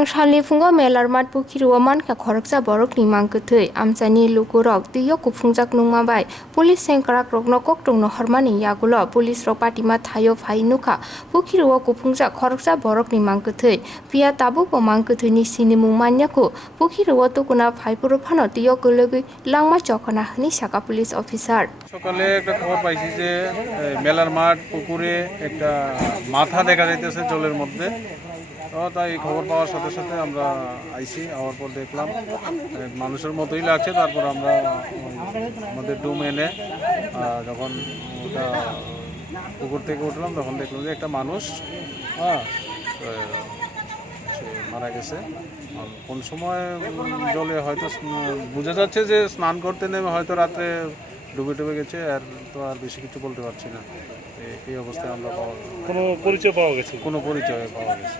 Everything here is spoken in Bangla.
Tangsalni Phungo Melarmath Pukhiri Mankha Khoroksa Borokni Mang Kwthwi Amchani Lukurok Tiyo Kuphungjak Nungmabai Police Sengkrak Rokno Koktung no Hormani Yagulo Police Rok Patima Thayo Phai Nukha Pukhiri o Kuphungjak Khoroksa Borokni Mang Kwthwi Pia Tabu po Mang Kwthwi ni Sinimung Manyaku Pukhiri o Tukuna Phai Puro Phano Tiyo Kulugui Langma Chokana Hni Saka Police Officer সকালে একটা খবর পাইছি যে মেলার মাঠ পুকুরে একটা মাথা দেখা যাইতেছে জলের মধ্যে। তো তাই এই খবর পাওয়ার সাথে সাথে আমরা আইছি, আওয়ার পর দেখলাম মানুষের মতোই লাগছে। তারপর আমরা আমাদের ডুম এনে যখন ওটা পুকুর থেকে উঠলাম তখন দেখলাম যে একটা মানুষ মারা গেছে। কোন সময় জলে হয়তো বোঝা যাচ্ছে যে স্নান করতে নেমে হয়তো রাত্রে ডুবে গেছে, আর তো আর বেশি কিছু বলতে পারছি না। এই অবস্থায় আমরা কোনো পরিচয় পাওয়া গেছে? কোনো পরিচয় পাওয়া গেছে।